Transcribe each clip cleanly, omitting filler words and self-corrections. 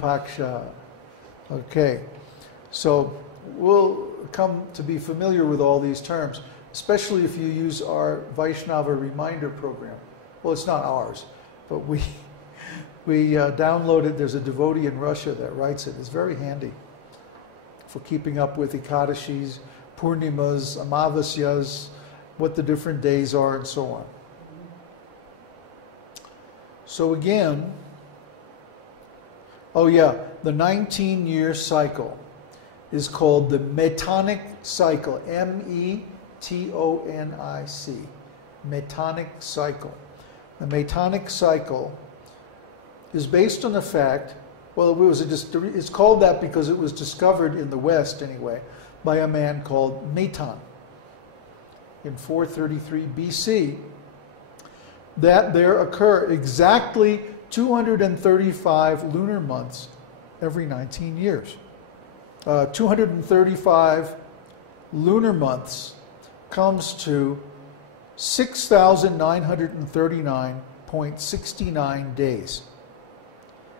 Paksha. Okay, so we'll come to be familiar with all these terms, especially if you use our Vaishnava reminder program. Well, it's not ours, but we downloaded. There's a devotee in Russia that writes it. It's very handy for keeping up with Ekadashis, Purnimas, Amavasyas, what the different days are, and so on. So again, oh yeah, the 19-year cycle is called the Metonic cycle, M-E-T-O-N-I-C, Metonic cycle. The Metonic cycle is based on the fact, well, it's called that because it was discovered in the West anyway, by a man called Meton in 433 BC, that there occur exactly 235 lunar months every 19 years. 235 lunar months comes to 6,939.69 days.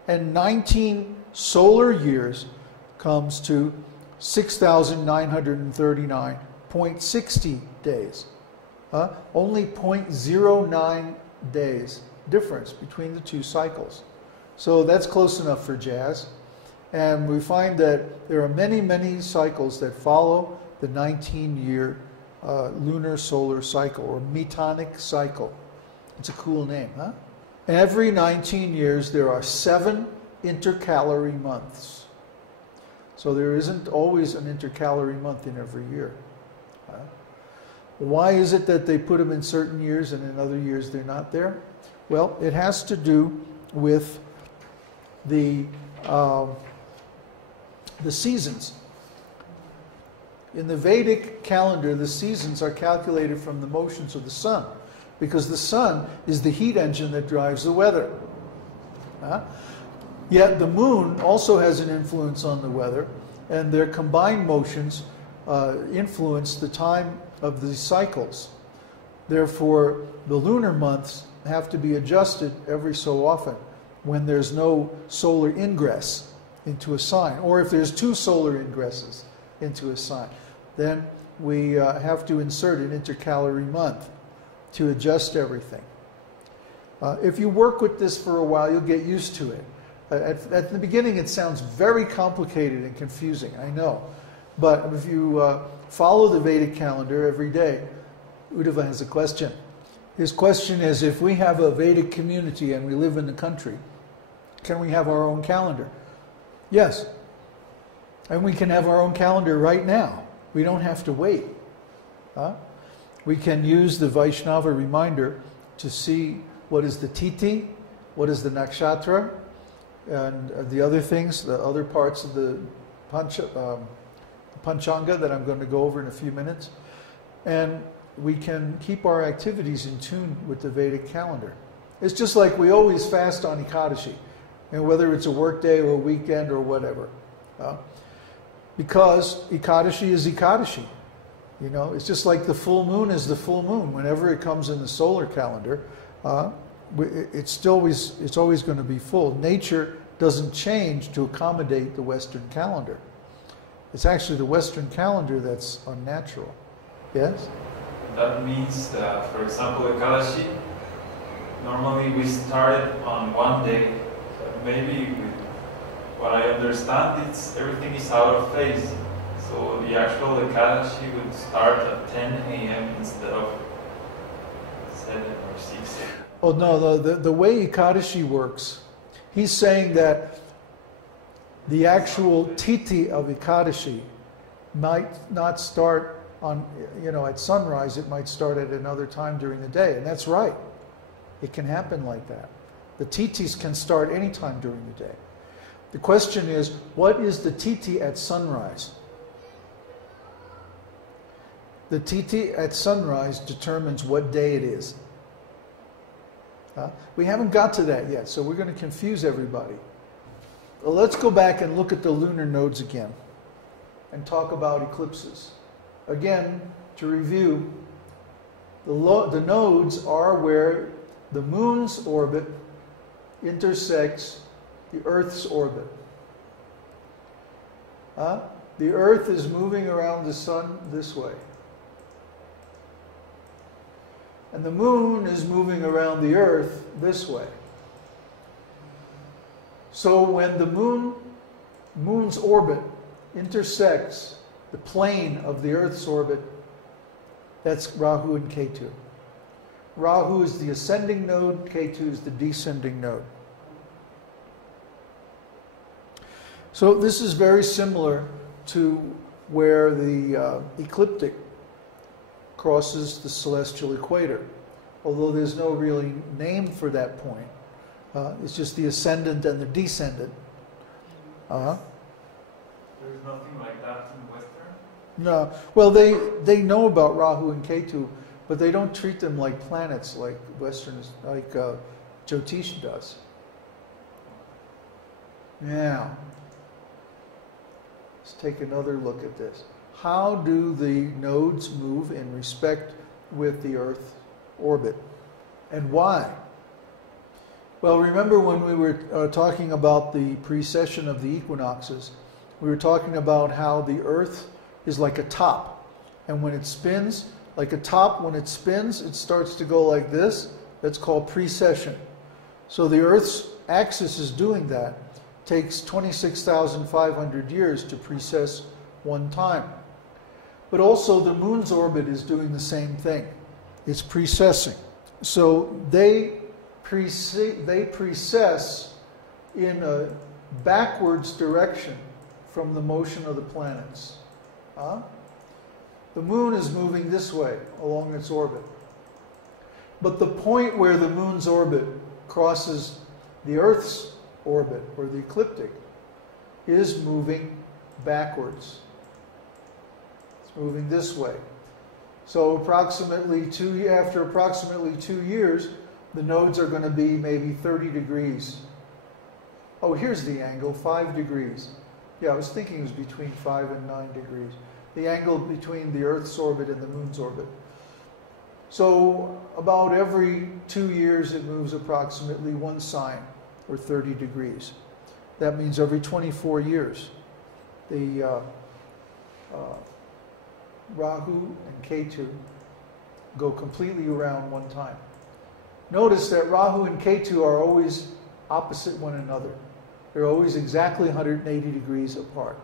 And 19 solar years comes to 6,939.60 days. Only 0.09 days difference between the two cycles. So that's close enough for jazz. And we find that there are many, many cycles that follow the 19-year lunar solar cycle, or Metonic cycle. It's a cool name, huh? Every 19 years there are 7 intercalary months. So there isn't always an intercalary month in every year. Why is it that they put them in certain years and in other years they're not there? Well, it has to do with the seasons. In the Vedic calendar, the seasons are calculated from the motions of the sun, because the sun is the heat engine that drives the weather. Yet the moon also has an influence on the weather, and their combined motions influence the time of the cycles. Therefore, the lunar months have to be adjusted every so often when there's no solar ingress into a sign, or if there's 2 solar ingresses into a sign. Then we have to insert an intercalary month to adjust everything. If you work with this for a while, you'll get used to it. At the beginning, it sounds very complicated and confusing, I know. But if you follow the Vedic calendar every day, Uddhava has a question. His question is, if we have a Vedic community and we live in the country, can we have our own calendar? Yes. And we can have our own calendar right now. We don't have to wait. We can use the Vaishnava reminder to see what is the Tithi, what is the Nakshatra, and the other things, the other parts of the Panchanga that I'm going to go over in a few minutes. And we can keep our activities in tune with the Vedic calendar. It's just like we always fast on Ekadashi, and whether it's a work day or a weekend or whatever. Because Ekadashi is Ekadashi. You know, it's just like the full moon is the full moon. Whenever it comes in the solar calendar, it's always going to be full. Nature doesn't change to accommodate the Western calendar. It's actually the Western calendar that's unnatural. Yes? That means that, for example, Ekadashi, normally we start on one day. But maybe with what I understand, everything is out of phase. So the actual Ekadashi would start at 10 a.m. instead of 7 or 6. Oh no, the way Ekadashi works, he's saying that the actual Tithi of Ekadashi might not start on, at sunrise. It might start at another time during the day, and that's right. It can happen like that. The Tithis can start any time during the day. The question is, what is the Tithi at sunrise? The Tithi at sunrise determines what day it is. We haven't got to that yet, so we're going to confuse everybody. Well, let's go back and look at the lunar nodes again and talk about eclipses. Again, to review, the nodes are where the moon's orbit intersects the Earth's orbit. The Earth is moving around the Sun this way. And the Moon is moving around the Earth this way. So when the Moon's orbit intersects the plane of the Earth's orbit, that's Rahu and Ketu. Rahu is the ascending node, Ketu is the descending node. So this is very similar to where the ecliptic crosses the celestial equator, although there's no really name for that point. It's just the ascendant and the descendant. There's nothing like that in Western? No. Well, they know about Rahu and Ketu, but they don't treat them like planets like Western, like Jyotish does. Now, let's take another look at this. How do the nodes move in respect with the Earth orbit? And why? Well, remember when we were talking about the precession of the equinoxes, we were talking about how the Earth is like a top. And when it spins, like a top, when it spins, it starts to go like this. That's called precession. So the Earth's axis is doing that. It takes 26,500 years to precess one time. But also the Moon's orbit is doing the same thing. It's precessing. So they precess in a backwards direction from the motion of the planets. The Moon is moving this way along its orbit. But the point where the Moon's orbit crosses the Earth's orbit, or the ecliptic, is moving backwards. It's moving this way. So after approximately 2 years, the nodes are going to be maybe 30 degrees. Oh, here's the angle, 5 degrees. Yeah, I was thinking it was between 5 and 9 degrees. The angle between the Earth's orbit and the Moon's orbit. So about every 2 years it moves approximately 1 sign, or 30 degrees. That means every 24 years the Rahu and Ketu go completely around one time. Notice that Rahu and Ketu are always opposite one another. They're always exactly 180 degrees apart.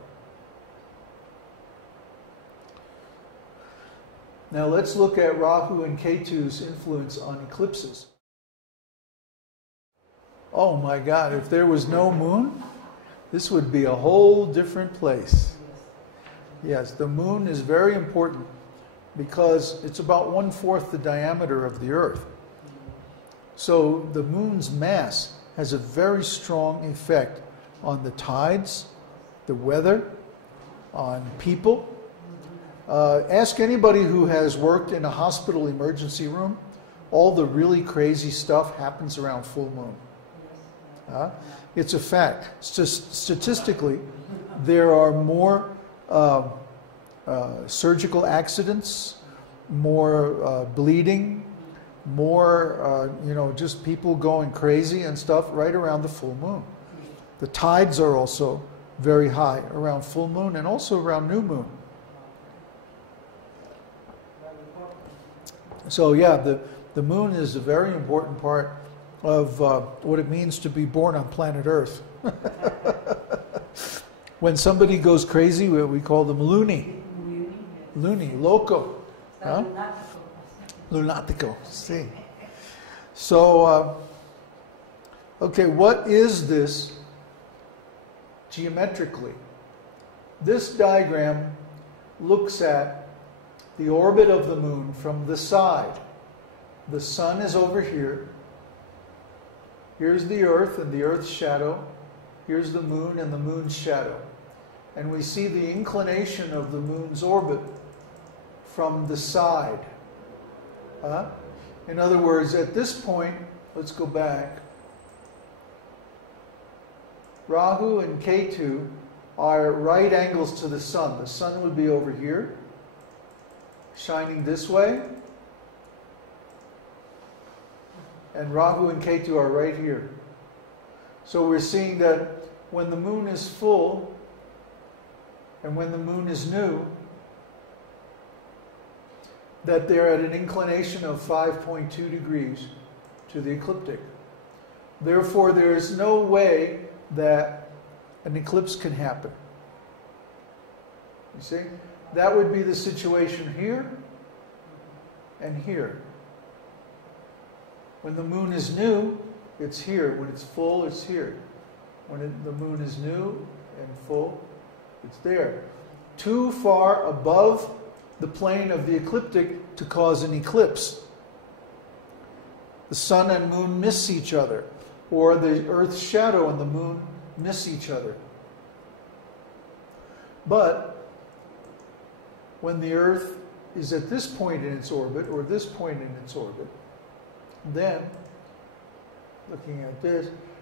Now let's look at Rahu and Ketu's influence on eclipses. Oh my God, if there was no moon, this would be a whole different place. Yes, the moon is very important because it's about 1/4 the diameter of the Earth. So the moon's mass has a very strong effect on the tides, the weather, on people. Ask anybody who has worked in a hospital emergency room. All the really crazy stuff happens around full moon. It's a fact. Statistically, there are more surgical accidents, more bleeding, more, just people going crazy and stuff right around the full moon. The tides are also very high around full moon and also around new moon. So yeah, the moon is a very important part of what it means to be born on planet Earth. When somebody goes crazy, we call them loony. Loony, loco. Huh? Lunatico, see. So, okay, what is this geometrically? This diagram looks at the orbit of the moon from the side. The sun is over here. Here's the Earth and the Earth's shadow. Here's the moon and the moon's shadow. And we see the inclination of the moon's orbit from the side. In other words, at this point, let's go back. Rahu and Ketu are right angles to the sun. The sun would be over here, shining this way. And Rahu and Ketu are right here. So we're seeing that when the moon is full, and when the moon is new, that they're at an inclination of 5.2 degrees to the ecliptic. Therefore, there is no way that an eclipse can happen. You see? That would be the situation here and here. When the moon is new, it's here. When it's full, it's here. When the moon is new and full, it's there. Too far above the plane of the ecliptic to cause an eclipse. The sun and moon miss each other, or the Earth's shadow and the moon miss each other. But when the Earth is at this point in its orbit, or this point in its orbit, then, looking at this,